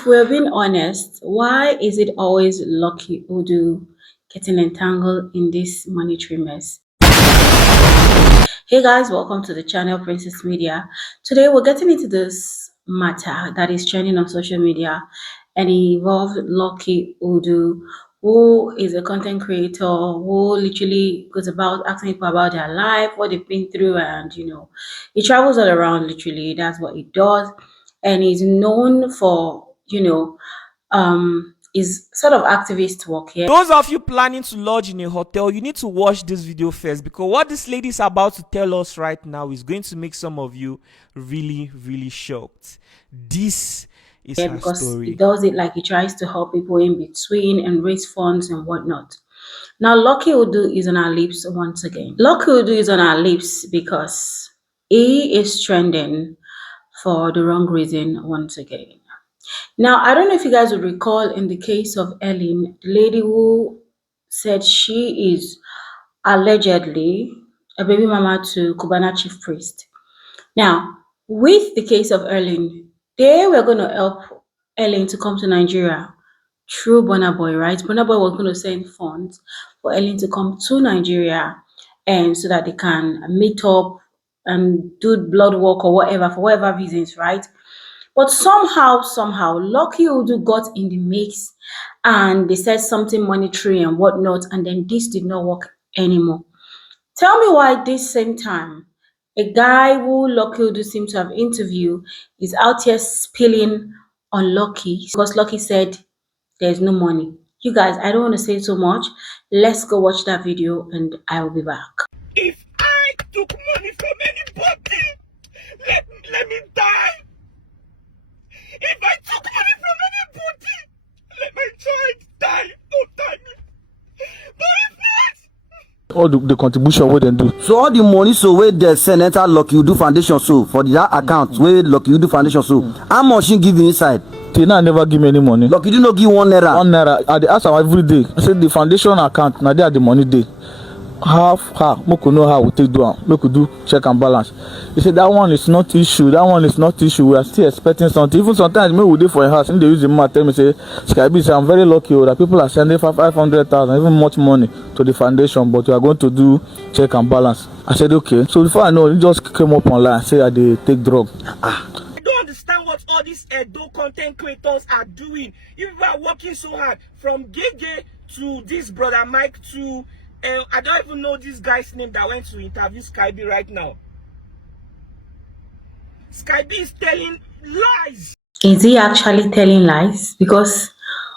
If we're being honest, why is it always Lucky Udu getting entangled in this monetary mess? Hey guys, welcome to the channel Princess Media. Today we're getting into this matter that is trending on social media and it involved Lucky Udu, who is a content creator who literally goes about asking people about their life, what they've been through, and he travels all around literally. That's what he does. And he's known for, is sort of activist work here. Those of you planning to lodge in a hotel, you need to watch this video first, because what this lady is about to tell us right now is going to make some of you really shocked. This is her Because story. he does it like he tries to help people in between and raise funds and whatnot. Now, Lucky Udu is on our lips once again. Lucky Udu is on our lips because he is trending for the wrong reason once again. Now, I don't know if you guys would recall in the case of Ellen, the lady who said she is allegedly a baby mama to Cubana chief priest. Now, with the case of Ellen, they were going to help Ellen to come to Nigeria through Burna Boy, right? Burna Boy was going to send funds for Ellen to come to Nigeria and so that they can meet up and do blood work or whatever, for whatever reasons, right? But somehow, Lucky Udu got in the mix and they said something monetary and whatnot, and then this did not work anymore. Tell me why this same time, a guy who Lucky Udu seemed to have interviewed is out here spilling on Lucky because Lucky said there's no money. You guys, I don't want to say so much. Let's go watch that video and I will be back. If I took money from anybody, let me die. If I took money from anybody, let my child die. Don't die me. But if not, all the contribution wey dem do, so all the money so wey the senator Lucky Udu foundation so for that account wey Lucky Udu foundation so how much he give you inside? Till now never give me any money. Lucky Udu no give 1 naira. 1 naira. I dey ask am every day. I say the foundation account na there the money dey. Half make we know how we take do am, make we do check and balance. He said that one is not issue, that one is not issue. We are still expecting something. Even sometimes maybe we dey for a house and they use the man tell me say Skyby say I'm very lucky that people are sending for 500,000, even much money to the foundation, but we are going to do check and balance. I said okay. So before I know, he just came up online say I dey take drug. I don't understand what all these Edo content creators are doing. You are working so hard, from Gege to this brother Mike to I don't even know this guy's name that went to interview Skyby right now. Skyby is telling lies. Is he actually telling lies? Because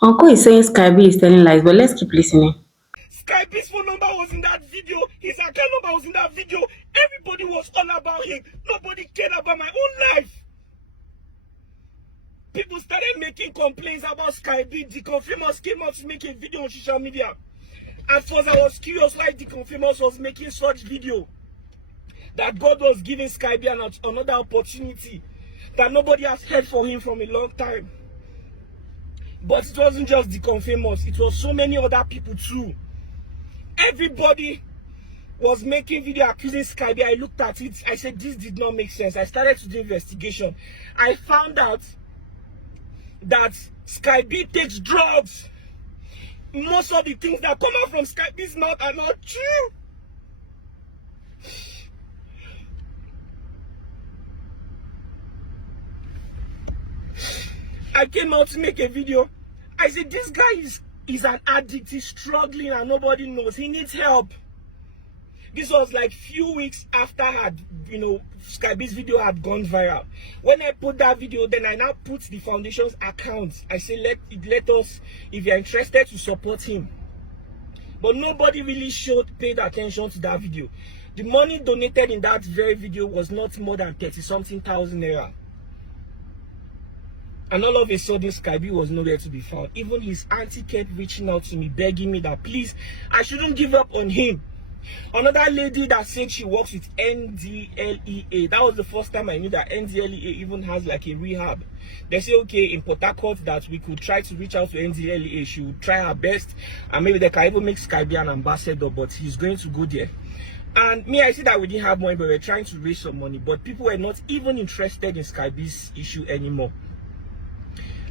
Uncle is saying Skyby is telling lies, but let's keep listening. Skyby's phone number was in that video. His account number was in that video. Everybody was all about him. Nobody cared about my own life. People started making complaints about Skyby. The Confirmers came out to make a video on social media. At first, I was curious why the Confirmers was making such video. That God was giving Skyby another opportunity. That nobody has heard from him from a long time. But it wasn't just the Confirmers. It was so many other people too. Everybody was making video accusing Skyby. I looked at it. I said, this did not make sense. I started to do investigation. I found out that Skyby takes drugs. Most of the things that come out from Skyby's mouth are not true. I came out to make a video. I said, this guy is an addict. He's struggling and nobody knows. He needs help. This was like few weeks after Skyby's video had gone viral. When I put that video, then I now put the foundation's account. I say, let us, if you're interested, to support him. But nobody really paid attention to that video. The money donated in that very video was not more than 30-something thousand naira. And all of a sudden, Skyby was nowhere to be found. Even his auntie kept reaching out to me, begging me that please, I shouldn't give up on him. Another lady that said she works with NDLEA. That was the first time I knew that NDLEA even has like a rehab. They say, okay, in Port Harcourt that we could try to reach out to NDLEA. She would try her best. And maybe they can even make Skyby an ambassador, but he's going to go there. And me, I see that we didn't have money, but we're trying to raise some money. But people were not even interested in Skyby's issue anymore.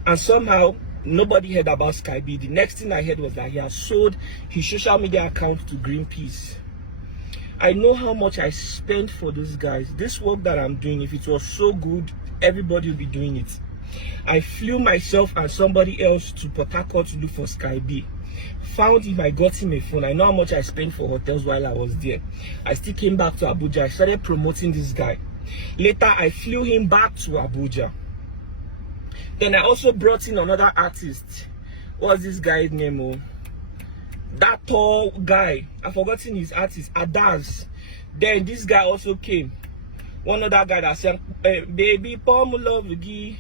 And somehow, nobody heard about Sky B. The next thing I heard was that he has sold his social media account to Greenpeace. I know how much I spent for these guys. This work that I'm doing, if it was so good, everybody would be doing it. I flew myself and somebody else to Port Harcourt to look for Sky B. Found him, I got him a phone. I know how much I spent for hotels while I was there. I still came back to Abuja. I started promoting this guy. Later, I flew him back to Abuja. Then I also brought in another artist. What's this guy's name? Oh? That tall guy. I've forgotten his artist. Adaz. Then this guy also came. One other guy that sang, baby, pour me love again.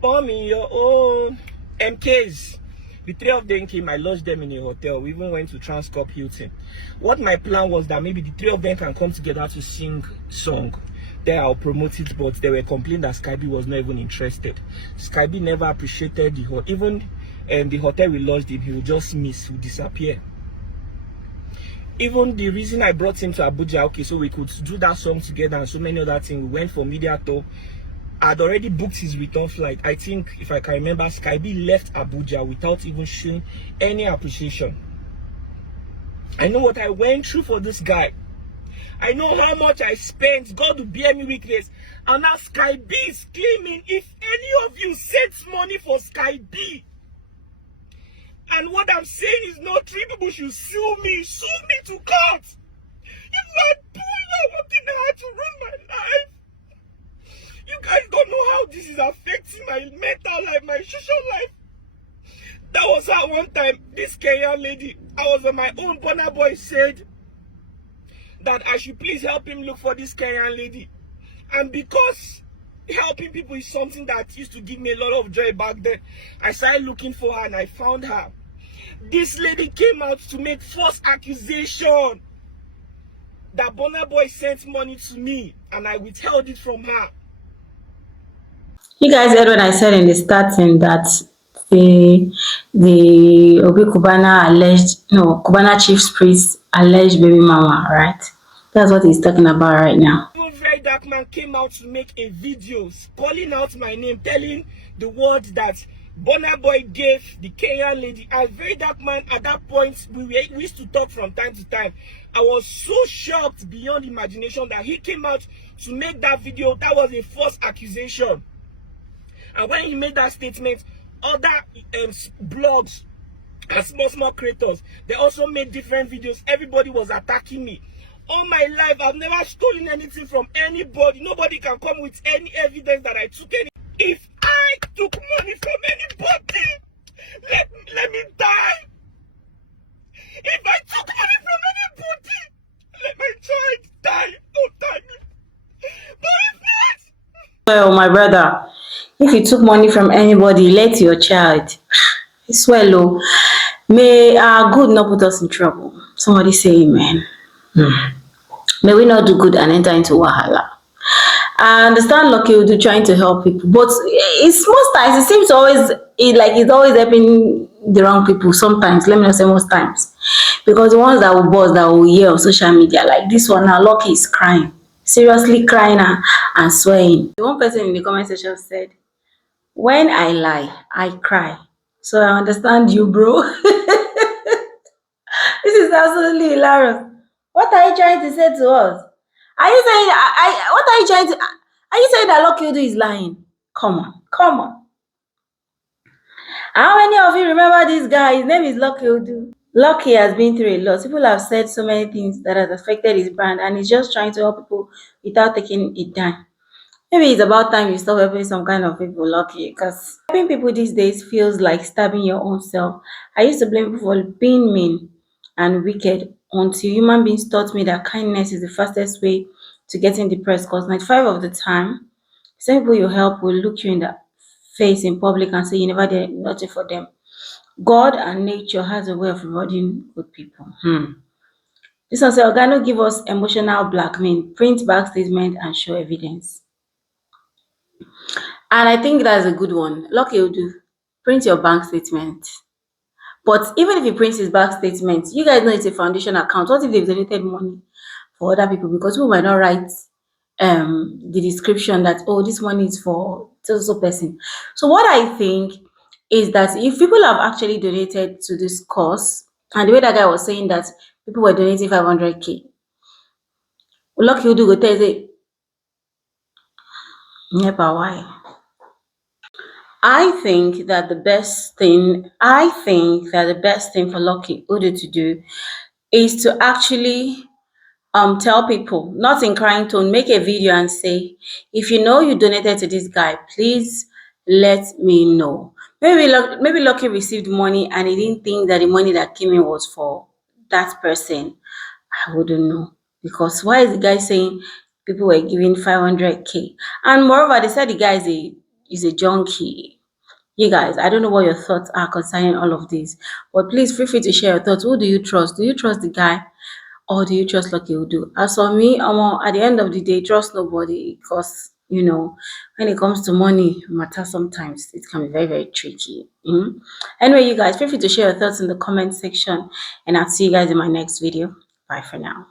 Pour me your own. MKs. The three of them came. I lodged them in a hotel. We even went to Transcorp Hilton. What my plan was that maybe the three of them can come together to sing song. Then I'll promote it, but they were complaining that Sky B was not even interested. Sky B never appreciated the hotel. Even the hotel we lodged in, he would just miss, he would disappear. Even the reason I brought him to Abuja, okay, so we could do that song together and so many other things. We went for media tour. I'd already booked his return flight. I think, if I can remember, Sky B left Abuja without even showing any appreciation. I know what I went through for this guy. I know how much I spent. God will bear me witness. And now Sky B is claiming if any of you sends money for Sky B, and what I'm saying is not true, people should sue me to court. If I pull out working hard to run my life, you guys don't know how this is affecting my mental life, my social life. That was how one time this Kenyan lady, I was on my own, Burna Boy said that I should please help him look for this Kenyan lady. And because helping people is something that used to give me a lot of joy back then, I started looking for her and I found her. This lady came out to make false accusation that Burna Boy sent money to me and I withheld it from her. You guys heard what I said in the starting that the Obi Kubana alleged, no, Kubana chief's priest alleged baby mama, right? That's what he's talking about right now. Even Very Dark Man came out to make a video calling out my name, telling the world that Burna Boy gave the Kenyan lady. And Very Dark Man, at that point, we used to talk from time to time. I was so shocked beyond imagination that he came out to make that video. That was a false accusation. And when he made that statement, other blogs and small creators, they also made different videos. Everybody was attacking me. All my life, I've never stolen anything from anybody. Nobody can come with any evidence that I took any. If I took money from anybody, let me die. If I took money from anybody, let my child die. Don't tie me. But if not, Well, my brother, if you took money from anybody, let your child. It's well, oh. May our good not put us in trouble. Somebody say amen. May we not do good and enter into wahala. I understand Lucky will do trying to help people, but it's most times it seems always it's always helping the wrong people. Sometimes, let me not say most times, because the ones that will buzz, that will hear on social media, like this one now, Lucky is crying, seriously crying and swearing. The one person in the comment section said, "When I lie, I cry." So I understand you, bro. This is absolutely hilarious. What are you trying to say to us? Are you saying what are you trying to are you saying that Lucky Udu is lying? Come on, come on. How many of you remember this guy? His name is Lucky Udu. Lucky has been through a lot. People have said so many things that has affected his brand, and he's just trying to help people without taking it down. Maybe it's about time you stop helping some kind of people, Lucky, because helping people these days feels like stabbing your own self. I used to blame people for being mean and wicked until human beings taught me that kindness is the fastest way to getting depressed, because 95 of the time, some people you help will look you in the face in public and say you never did nothing for them. God and nature has a way of rewarding good people. This one say, Organo give us emotional blackmail, print back statement and show evidence. And I think that's a good one. Lucky will do. Print your bank statement. But even if he prints his bank statement, you guys know it's a foundation account. What if they've donated money for other people? Because people might not write the description that, oh, this money is for so person. So what I think is that if people have actually donated to this cause, and the way that guy was saying that people were donating 500k, Lucky Udu go tell say, Nepa, why? I think that the best thing for Lucky Udu to do is to actually tell people, not in crying tone, make a video and say, if you know you donated to this guy, please let me know. Maybe Lucky received money and he didn't think that the money that came in was for that person. I wouldn't know. Because why is the guy saying people were giving 500k? And moreover, they said the guy is a junkie. You guys, I don't know what your thoughts are concerning all of this, but please feel free to share your thoughts. Who do you trust? Do you trust the guy, or do you trust Lucky Udu? As for me, at the end of the day, trust nobody, because when it comes to money matter, sometimes it can be very, very tricky. Anyway, you guys, feel free to share your thoughts in the comment section, and I'll see you guys in my next video. Bye for now.